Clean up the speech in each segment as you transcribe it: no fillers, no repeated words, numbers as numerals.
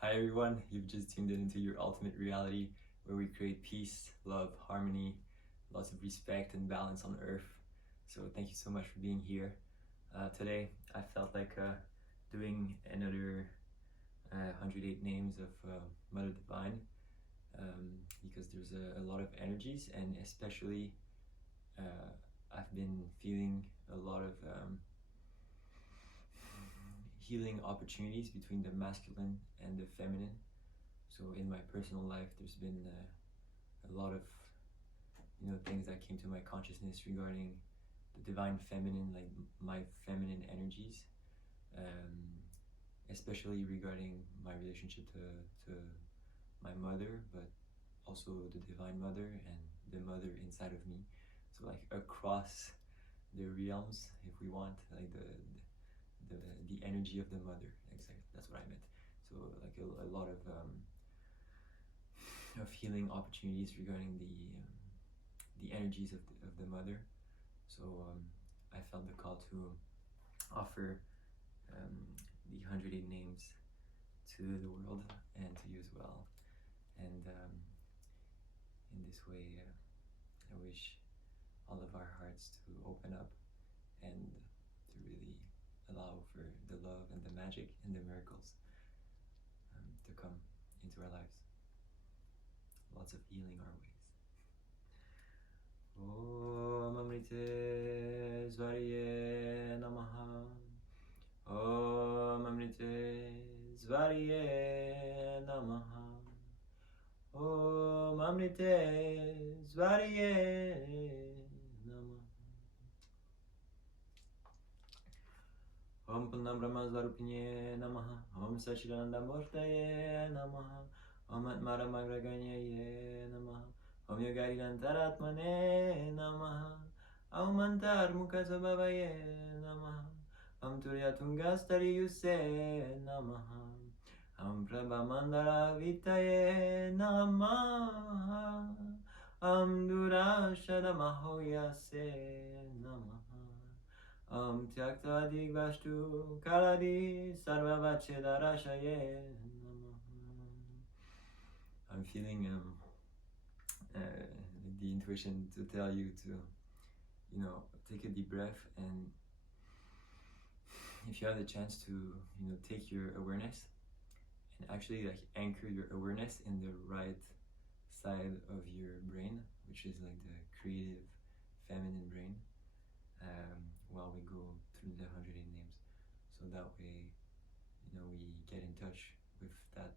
Hi everyone, you've just tuned in into your ultimate reality where we create peace, love, harmony, lots of respect and balance on earth. So thank you so much for being here. Today I felt like doing another 108 names of Mother Divine because there's a lot of energies, and especially I've been feeling a lot of healing opportunities between the masculine and the feminine. So in my personal life, there's been a lot of things that came to my consciousness regarding the divine feminine, like my feminine energies, especially regarding my relationship to my mother, but also the divine mother and the mother inside of me. So like across the realms, if we want, like the energy of the mother. Exactly, that's what I meant. So like a lot of healing opportunities regarding the energies of the mother. So I felt the call to offer the 108 names to the world and to you as well. And in this way, I wish all of our hearts to open up and to really allow for the love and the magic and the miracles to come into our lives. Lots of healing our ways. Om Amrite Svarye Namaha. Om Amrite Svarye Namaha. Om Amrite Svarye Namaha. Om Purnam Brahma Svarupinye Namaha. Om Sachidananda Murtaye Namaha. Om Atmara Magraganyaye Namaha. Om Yogayidantaratmane Namaha. Om Antar Mukasabhavaye Namaha. Om Turyatungastari Yuse Namaha. Om Prabhamandara Vitaye Namaha. Om Durashada Mahoyase Namaha. Om Tyakta Digvashtu Kaladi Sarvavachedarashaye Namaha. I'm feeling the intuition to tell you to, take a deep breath, and if you have the chance to, take your awareness and actually like anchor your awareness in the right side of your brain, which is like the creative feminine brain, while we go through the 108 names. So that way, we get in touch with that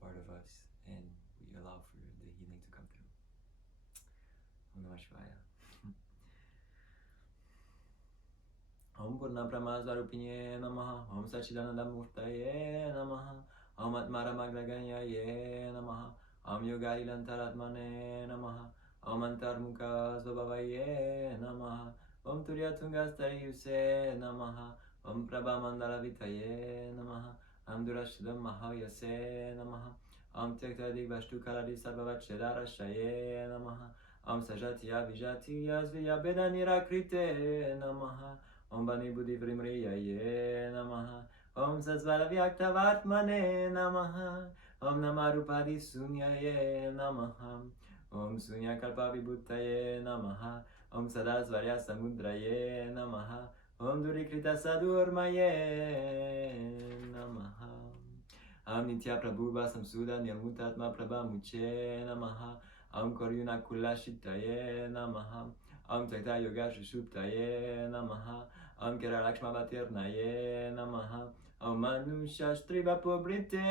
part of us and we allow for the healing to come through. Om Namah Shivaya. Om Purna Brahma Svarupinye Namaha. Om Sachidananda Murtaye Namaha. Om Atmara Magnaganyaye Namaha. Om Yogarilantaratmane Namaha. Om Antarmukha Svabhavaye Namaha. Om Turyatungastari Yuse Namaha. Om Prabhamandala Vitaye Namaha. Om Durashidam Mahayase Namaha. Om Tyaktadik Vashtu Kaladi Sarvavachedarashaye Namaha. Om Sajatiya Vijatiya Sviya Bedanira Krite Namaha. Om Bani Buddhi Vrimriyaye Namaha. Om Sasvara Vyaktavatmane Namaha. Om Namarupadi Sunyaye Namaha. Om Sunya Kalpa Vibhutaye Namaha. Om Sadasvarya Samudraye Namaha. Om Durikrita Sadurmaye Namaha. Om Nitya Prabhuva Samsuda Nirmutatma Prabhamuche Namaha. Om Koryuna Kulashitaye Namaha. Om Takta Yoga Shushuptaye Namaha. Om Kera Lakshma Vatirnaye Namaha. Om Manusha Striva Pobrite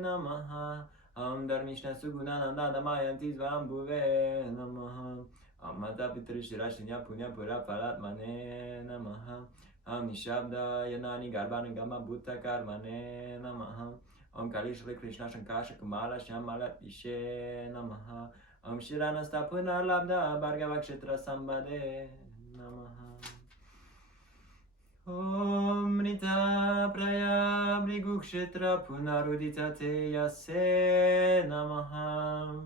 Namaha. Om Dharmishna Sugunananda Damayanti Svambhuve Namaha. Om Mata Pitri Shirashinya Punya Pura Paratmane Namaha. Om Nishabda Yanani Garbani Gama Bhutta Karmane Namaha. Om Kalishri Krishna Shankasha Kumala Shamalat Ishe Namaha. Om Shiranasta Punarlabda Bhargavakshetra Sambade Namaha. Om Nita Praya Brigukshetra Punaruditate Yase Namaha.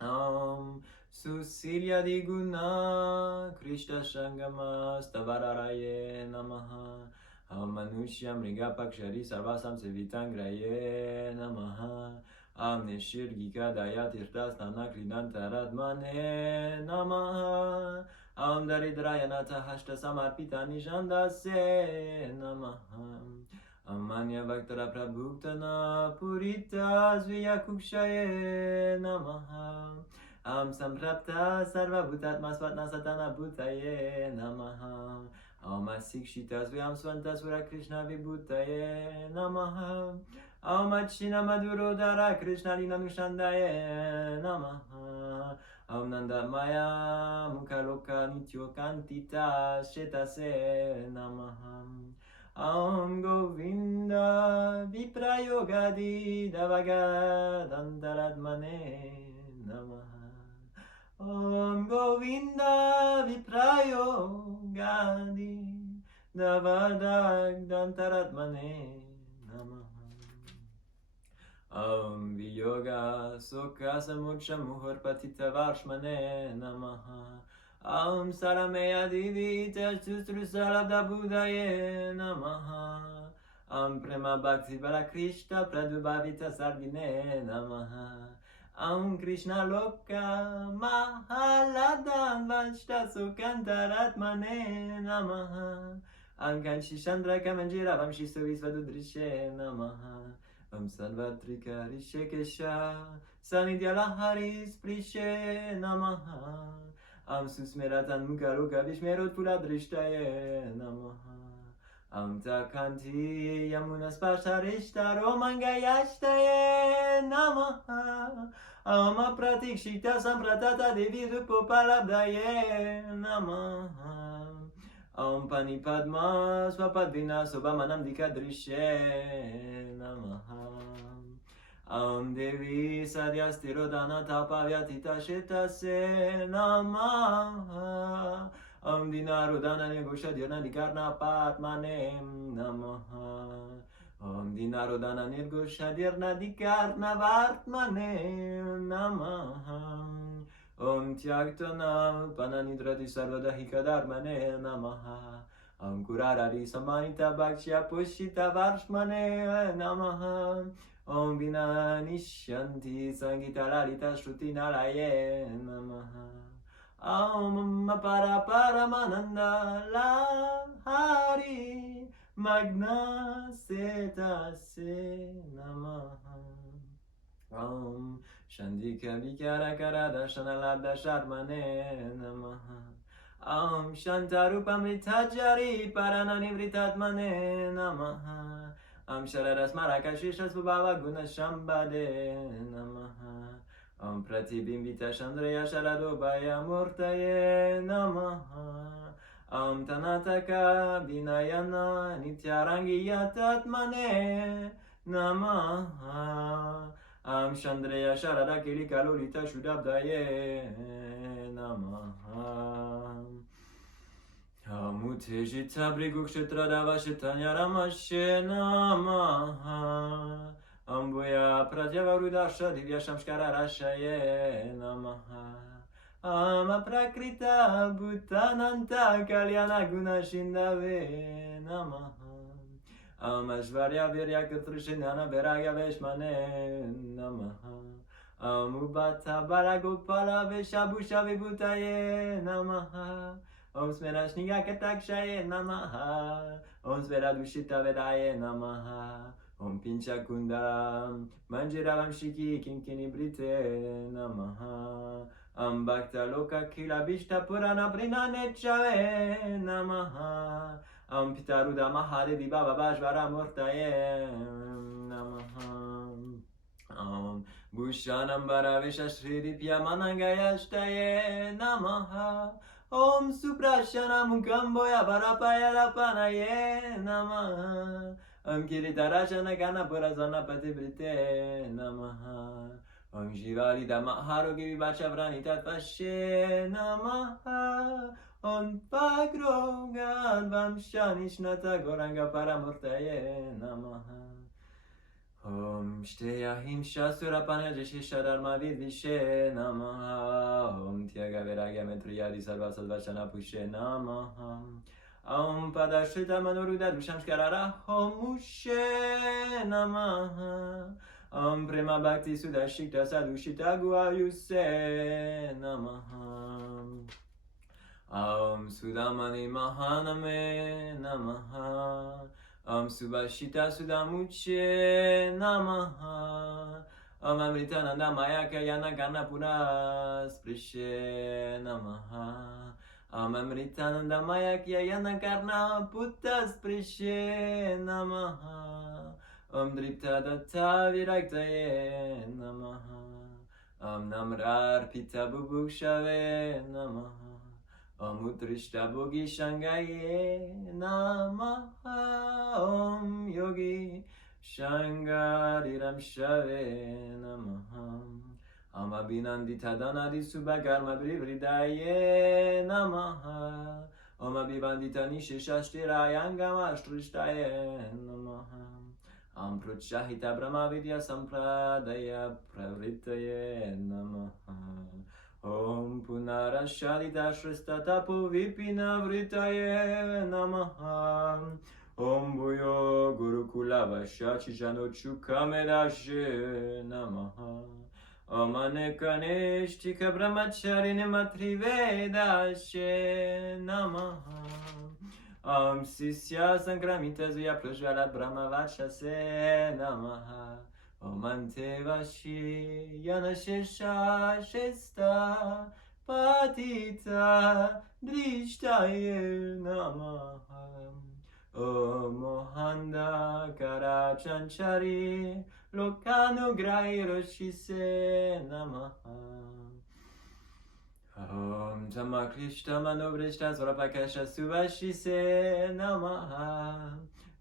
Om Susilya Diguna Krishna Shangama Stavararaye Namaha. Om Manushya Mriga Pakshari Sarvasam Sevitangraye Namaha. Am Nishirgika Dayatirtas Nanakridantaradmane Namaha. Am Daridrayanata Hashta Samarpita Nijandase Namaha. Amanya Vaktara Prabhuktana Purita Zviyakukshaye Namaha. Am Samprapta Sarva Bhutatma Svatna Satana Bhutaye Namaha. Om Asikshita Svyam Swanta Sura Krishna Vibhutaye Namaha. Om Achina Madurodara Krishna Lina Nushandaye Namaha. Om Nanda Maya Mukaloka Nityo Kantita Shetase Namaha. Om Govinda Viprayogadi Davagadantaraatmane Namaha. Om Govinda Viprayogadi Davagadantaraatmane Namaha. Om Viyoga Sukha Samucha Muhur Patita Varshmane Namaha. Om Sarameya Divi Tashustru Sarabda Buddhaye Namaha. Om Prema Bhakti Balakrishna Pradubhavita Sarvine Namaha. Om Krishna Loka Mahaladan Vanshta Sukantaratmane Namaha. Om Kanshi Chandra Kamanjira Vamshi Suvisvadudrishe Namaha. Om Sarvatrika Rishikesha Sanidhyala Haris Prishe Namaha. Am Susmeratan Mukaruka Vishmerot Puladrishtaye Namaha. Am Takanti Yamuna Spasharishta Romangayashtaye Namaha. Am Apratikshita Sampratata Devi Rupopalabdaye Namaha. Om Pani Padma Swapadvina Sobamanam Dikadrishe Namaha. Om Devi Sadyastirodana Tapavyatita Shetase Namaha. Om Dinarudana Nirgoshadirna Dikarna Patmane Namaha. Om Dinarudana Nirgoshadirna Dikarna Vartmane Namaha. Om Tyaktana Pananidrati Sarvadahika Dharmane Namaha. Om Kurarari Samanita Bhakshya Pushita Varshmane Namaha. Om Vina Nishyanti Sangita Lalita Shruti Nalaye Namaha. Om Apara Paramananda Lahari Magna Setase Namaha. Om Shandika Vikara Karada Shanalabda Sharmane Namaha. Om Shantarupamritajari Parananivritatmane Namaha. Om Shararas Marakashishas Vubhava Guna Shambade Namaha. Om Pratibimbita Chandreya Sharadobaya Murtaye Namaha. Om Tanataka Vinayana Nityarangiya Tatmane Namaha. Am Chandreya Sharada Kilika Lolita Shudabdaye Namaha. Amutejita Brigukshetra Davashetanya Ramashe Namaha. Ambuya Prajavarudasha Divya Shamskara Rashaye Namaha. Ama Prakrita Bhutananta Kalyana Guna Shindave Namaha. Amashvarya Virya Kirtrushinana Veragya Veshmane Namaha. Amubata Balagopala Veshabusha Vibhutaye Namaha. Om Smerashniga Katakshaye Namaha. Om Sveradushita Vedaye Namaha. Om Pincha Kundaram Manjiravam Shiki Kinkini Brite Namaha. Om Bhakta Loka Kila Bishta Purana Prinane Chave Namaha. Om Pitaruda Mahadevi Baba Bajvara Murtaye Namaha. Om Bhushanam Bharavesha Shridipya Manangayashtaye Namaha. Om Suprashana Mukamboya Varapaya Lapanaye Namaha. Om Kiritarashana Gana Purazana Patibrite Namaha. Om Jivalida Maharogi Vibhachavrani Tatvashe Namaha. Om Pagrogan Vamshanishnata Goranga Paramurtaye Namaha. Om Shteyahim Shasura Panajashisha Dharma Vidvishe Namaha. Om Tyaga Viragya Metriyadi Sarva Sadvachana Pushe Namaha. Om Padashrita Manoruddha Dushamskarara Om Mushe Namaha Om Prema Bhakti Sudashikta Sadhushita Guayuse Namaha Om Sudamani Mahaname Namaha Om Subhashita Sudamuche Namaha Om Amritananda Maya Kayana Ganapura Sprishe Namaha Om Amritananda Maya Kayana Karna Putta Sprishe Namaha Om Dripta Datta Viraktaye Namaha Om Namrar Pita Bubukshave Namaha Om Utrishta Bhogi Shangaye Namaha Om Yogi Shangariram Shave Namaha Om Abhinandita Dhanadi Subhakarma Brivridaye Namaha Om Abhivandita Nishishashtirayangam Ashtrishtaye Namaha Om Pruchahita Brahma Vidya Sampradaya Pravrittaye Namaha Om Punarashadita Shristatapo Vipina Vritaye Namaha Om Bhuyo Gurukula Vashachi Janochuka Medashe Namaha Om Anekaneshtika Brahmachari Matri Vedashe Namaha Om Sisya Sankramita Zuya Prajvala Brahma Vachase Namaha Om Antevashi Yanashesha Shesta Patita Drishtaye Namaha Om Mohanda Karachanchari Lokanugrahi Roshise Namaha Om Tamakrishta Manovrishta Swarapakasha Subhashise Namaha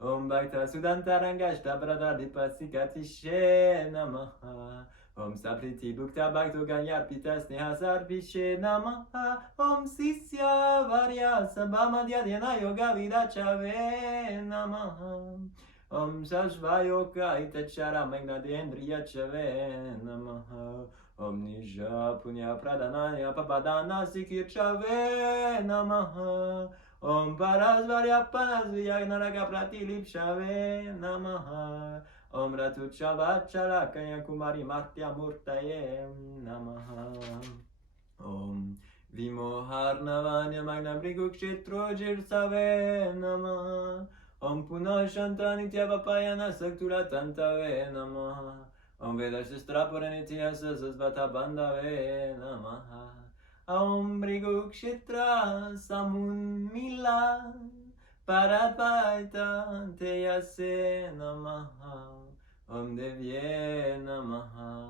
Om Bhakta Sudantarangashta Pradadipasikatishe Namaha Om Sapriti Bhukta Bhakto Ganyarpita Snehasarpishe Namaha Om Sisya Varya Sabhamadhyadhyana Yoga Vidachave Namaha Om Sajvayoga Itachara Magnadendriya Chave Namaha Om Nija Punya Pradhanaya Papadana Sikirchave Namaha Om Parasvarya Panasviya Naraga Pratilipshave Namaha Om Ratuchavachala Kanya Kumari Martya Murtaye Namaha Om Vimoharnavanya Magna Brigu Kshetro Jirsave Namaha Om Punah Shantanitya Vapayana Saktura Tantave Namaha Om Vedashastra Puranitya Sasvata Bandave Namaha Om Brigu Kshitra Samunmila Paradvaita Teyase Namaha Om Devye Namaha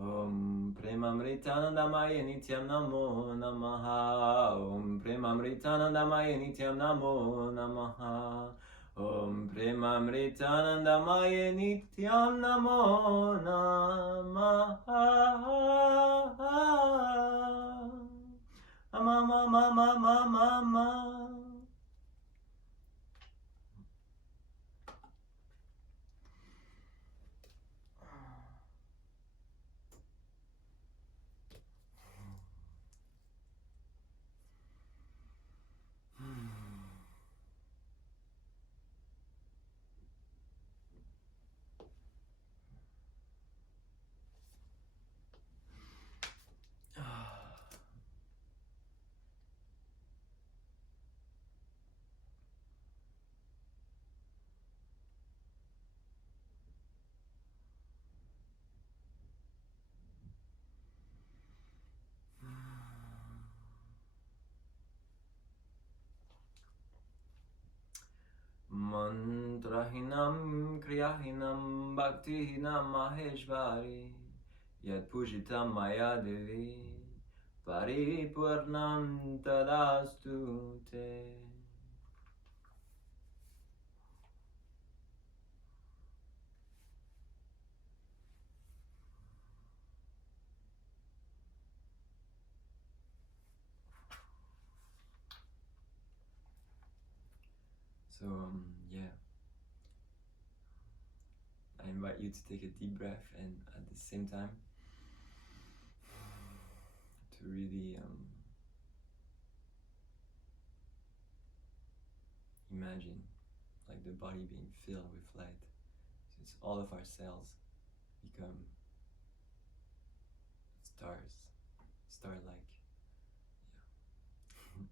Om Premamritanandamaye Nityam Namo Namaha Om Premamritanandamaye Nityam Namo Namaha Om Premamritanandamaye Nityam Namo Namaha Mama Mama Mama Mama Mantrahinam Kriyahinam Bhaktihinam Maheshvari Yat Pujitam Maya Devi Paripurnam Tadastu Te. So, yeah, I invite you to take a deep breath and at the same time to really imagine like the body being filled with light. So it's all of our cells become stars, star-like. Yeah.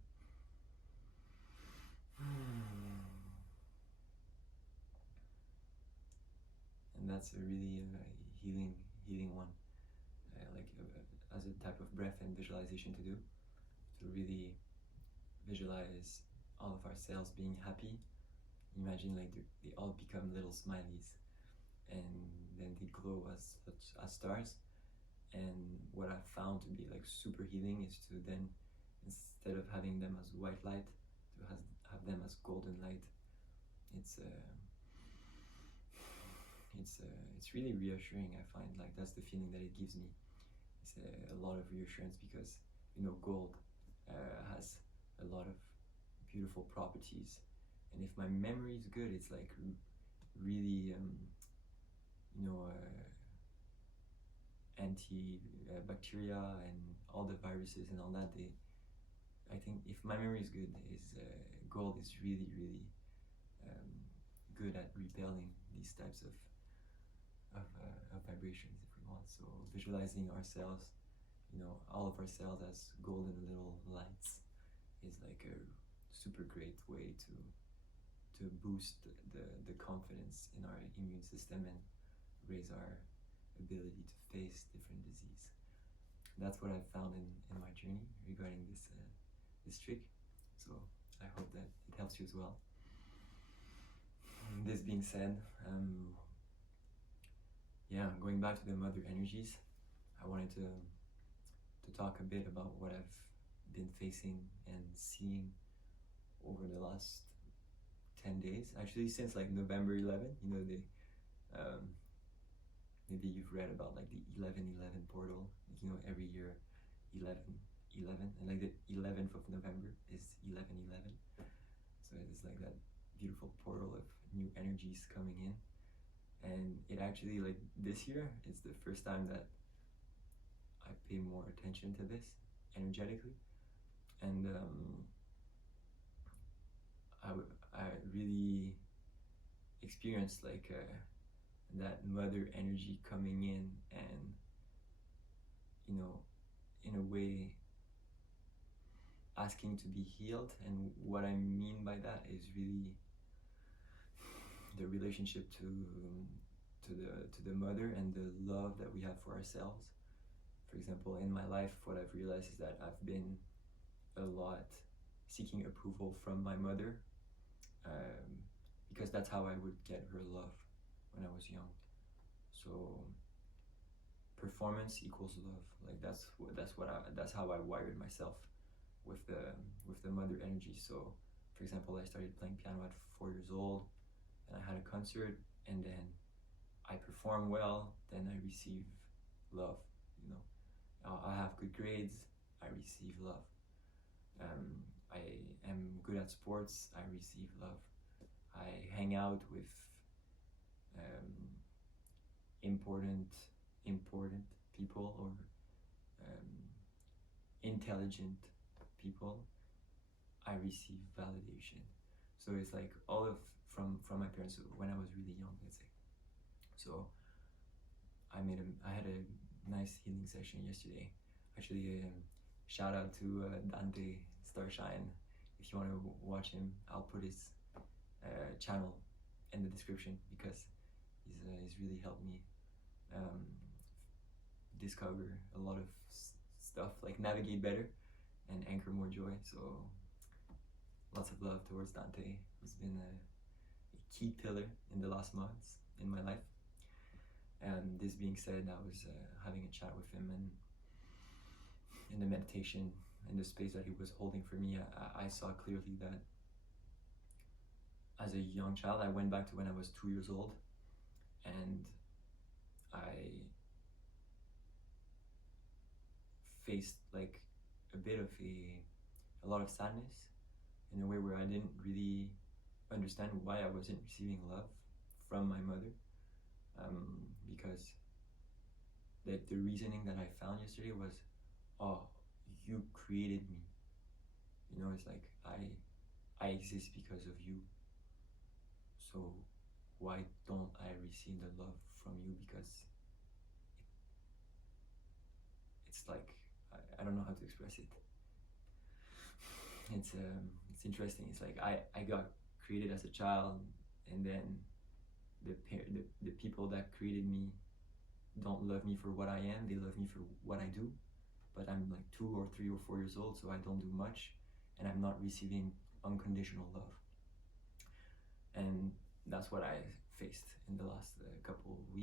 And that's a really healing one, as a type of breath and visualization to do, to really visualize all of our cells being happy. Imagine like they all become little smileys, and then they glow as stars. And what I've found to be like super healing is to then, instead of having them as white light, to have them as golden light. It's really reassuring. I find like that's the feeling that it gives me. It's a lot of reassurance because gold has a lot of beautiful properties, and if my memory is good, it's like really anti-bacteria and all the viruses and all that. I think if my memory is good, gold is really good at repelling these types of vibrations, if we want. So visualizing ourselves, all of our cells as golden little lights is like a super great way to boost the confidence in our immune system and raise our ability to face different disease. That's what I've found in my journey regarding this trick. So I hope that it helps you as well. This being said, going back to the mother energies, I wanted to talk a bit about what I've been facing and seeing over the last 10 days. Actually, since like November 11, maybe you've read about like the 11/11 portal. Every year 11/11, and like the 11th of November is 11/11. So it's like that beautiful portal of new energies coming in. And it actually, like this year, it's the first time that I pay more attention to this energetically. And I really experienced like that mother energy coming in, and in a way asking to be healed. And what I mean by that is really the relationship to the mother and the love that we have for ourselves. For example, in my life, what I've realized is that I've been a lot seeking approval from my mother, because that's how I would get her love when I was young. So performance equals love. Like that's how I wired myself with the mother energy. So for example, I started playing piano at 4 years old, and I had a concert, and then I perform well, then I receive love. I have good grades, I receive love. I am good at sports, I receive love. I hang out with important people, or intelligent people, I receive validation. So it's like all of from my parents when I was really young, let's say. So I had a nice healing session yesterday. Actually, shout out to Dante Starshine. If you want to watch him, I'll put his channel in the description, because he's really helped me discover a lot of stuff, like navigate better and anchor more joy. So lots of love towards Dante, who's been a key pillar in the last months in my life. And this being said, I was having a chat with him, and in the meditation, in the space that he was holding for me, I saw clearly that as a young child, I went back to when I was 2 years old, and I faced like a bit of a lot of sadness, in a way where I didn't really understand why I wasn't receiving love from my mother, because the reasoning that I found yesterday was, oh, you created me. It's like I exist because of you. So why don't I receive the love from you? Because it's like, I don't know how to express it. It's interesting. It's like I got created as a child, and then the people that created me don't love me for what I am. They love me for what I do. But I'm like 2 or 3 or 4 years old, so I don't do much, and I'm not receiving unconditional love. And that's what I faced in the last couple of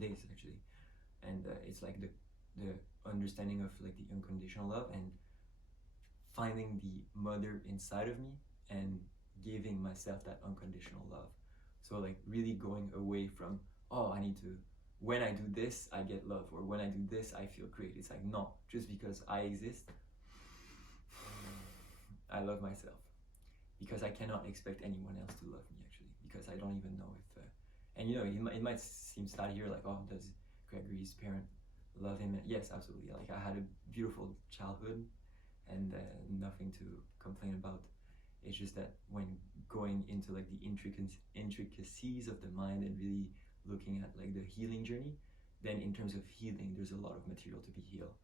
days actually. And it's like the understanding of like the unconditional love, and finding the mother inside of me and giving myself that unconditional love. So like really going away from, oh, I need to, when I do this I get love, or when I do this I feel great. It's like, no, just because I exist, I love myself, because I cannot expect anyone else to love me actually, because I don't even know if and you know, it might seem sad here, like, oh, does Gregory's parent love him? Yes, absolutely. Like, I had a beautiful childhood, and nothing to complain about. It's just that when going into like the intricacies of the mind and really looking at like the healing journey, then in terms of healing, there's a lot of material to be healed.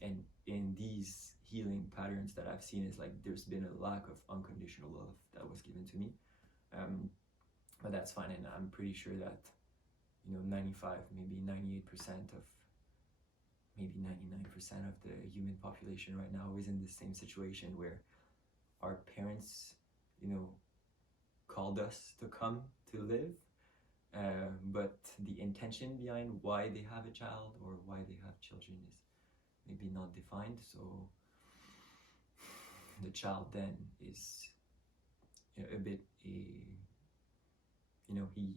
And in these healing patterns that I've seen, is like there's been a lack of unconditional love that was given to me. But that's fine, and I'm pretty sure that, you know, 95, maybe 98% of, maybe 99% of the human population right now is in the same situation, where our parents, you know, called us to come to live, but the intention behind why they have a child or why they have children is maybe not defined. So the child then is, you know, a bit you know, he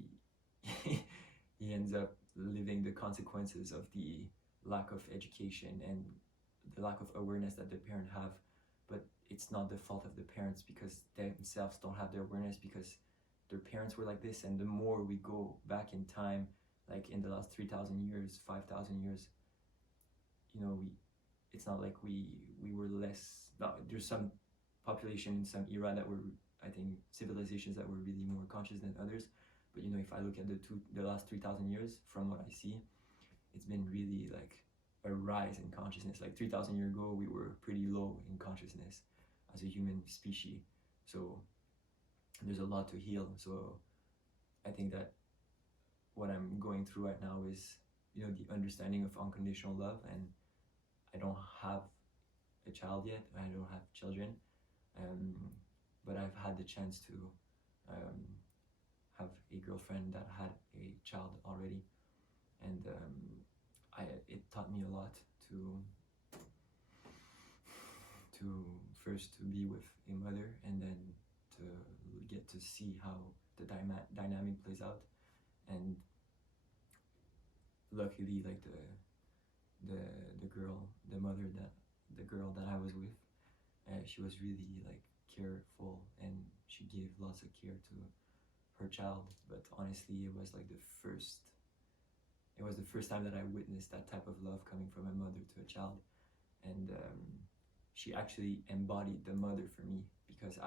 ends up living the consequences of the lack of education and the lack of awareness that the parent have. But it's not the fault of the parents, because they themselves don't have the awareness, because their parents were like this. And the more we go back in time, like in the last 3,000 years, 5,000 years, you know, it's not like we were less. There's some population in some era that were, I think, civilizations that were really more conscious than others. But you know, if I look at the last 3,000 years, from what I see, it's been really like a rise in consciousness. Like 3,000 years ago, we were pretty low in consciousness as a human species. So there's a lot to heal. So I think that what I'm going through right now is, you know, the understanding of unconditional love. And I don't have a child yet. I don't have children. But I've had the chance to have a girlfriend that had a child already. And it taught me a lot to first to be with a mother, and then to get to see how the dynamic plays out. And luckily, like the girl that I was with, she was really like careful, and she gave lots of care to her child. But honestly, it was the first time that I witnessed that type of love coming from a mother to a child. And she actually embodied the mother for me, because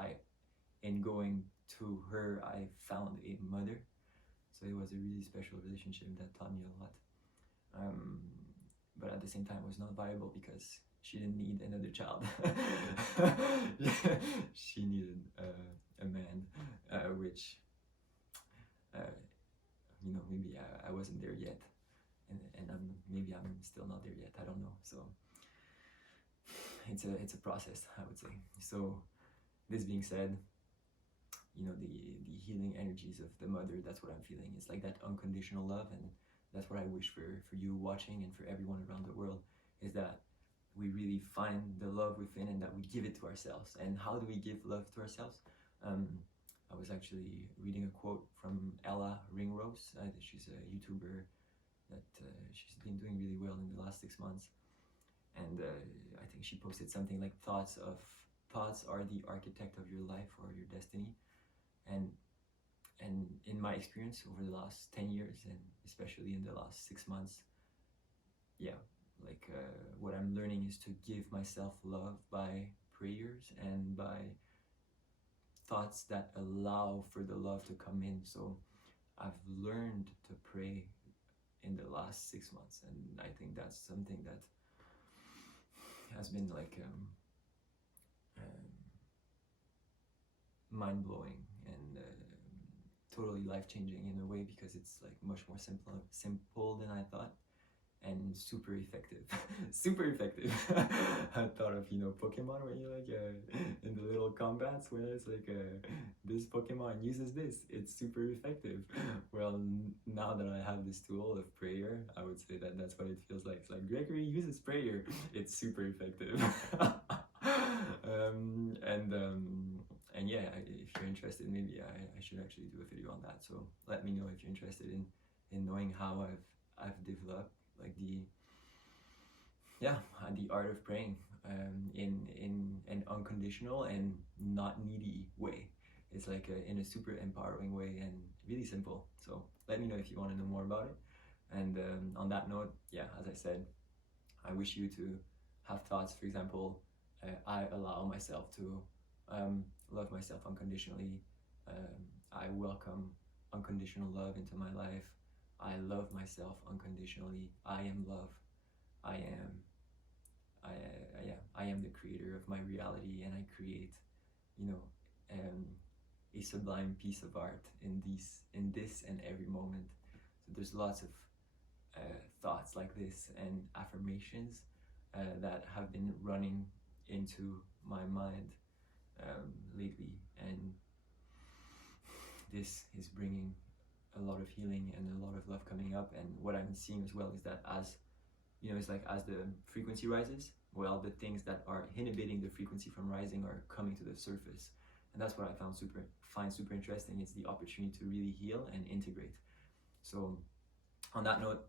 in going to her, I found a mother. So it was a really special relationship that taught me a lot. But at the same time, it was not viable, because she didn't need another child. She needed a man, which, you know, maybe I wasn't there yet, and maybe I'm still not there yet. I don't know. So it's a process, I would say. So this being said, you know, the healing energies of the mother, that's what I'm feeling. It's like that unconditional love, and that's what I wish for you watching, and for everyone around the world, is that we really find the love within, and that we give it to ourselves. And how do we give love to ourselves? I was actually reading a quote from Ella Ringrose. She's a YouTuber that she's been doing really well in the last 6 months. And I think she posted something like, thoughts are the architect of your life or your destiny. And in my experience over the last 10 years, and especially in the last 6 months, yeah, like what I'm learning is to give myself love by prayers, and by thoughts that allow for the love to come in. So I've learned to pray in the last 6 months, and I think that's something that has been like mind-blowing and totally life-changing in a way, because it's like much more simple than I thought, and super effective. Super effective. I thought of, you know, Pokemon, where you like in the little combats where it's like this Pokemon uses this, it's super effective. Well, now that I have this tool of prayer, I would say that that's what it feels like. It's like, Gregory uses prayer, it's super effective. And yeah, if you're interested, maybe I should actually do a video on that. So let me know if you're interested in knowing how I've developed like the art of praying in an unconditional and not needy way. It's like in a super empowering way and really simple. So let me know if you want to know more about it. And on that note, yeah, as I said, I wish you to have thoughts. For example, I allow myself to love myself unconditionally. I welcome unconditional love into my life. I love myself unconditionally. I am love. I am the creator of my reality, and I create, you know, a sublime piece of art in this and every moment. So there's lots of thoughts like this and affirmations that have been running into my mind lately, and this is bringing a lot of healing and a lot of love coming up. And what I'm seeing as well is that, as you know, it's like as the frequency rises, well, the things that are inhibiting the frequency from rising are coming to the surface. And that's what I find super interesting. It's the opportunity to really heal and integrate. So on that note,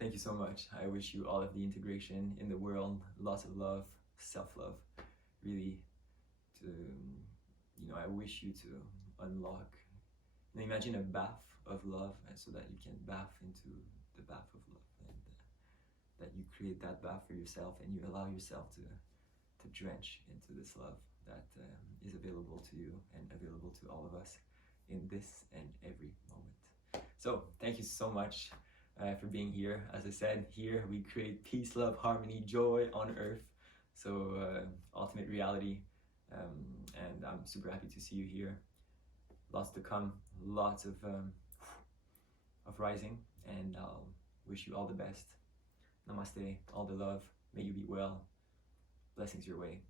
thank you so much. I wish you all of the integration in the world, lots of love, self-love, really to, you know, I wish you to unlock, now imagine a bath of love, so that you can bath into the bath of love, and that you create that bath for yourself, and you allow yourself to drench into this love that is available to you and available to all of us in this and every moment. So thank you so much for being here. As I said, here we create peace, love, harmony, joy on earth. So ultimate reality, and I'm super happy to see you here. Lots to come, lots of rising, and I'll wish you all the best. Namaste, all the love, may you be well. Blessings your way.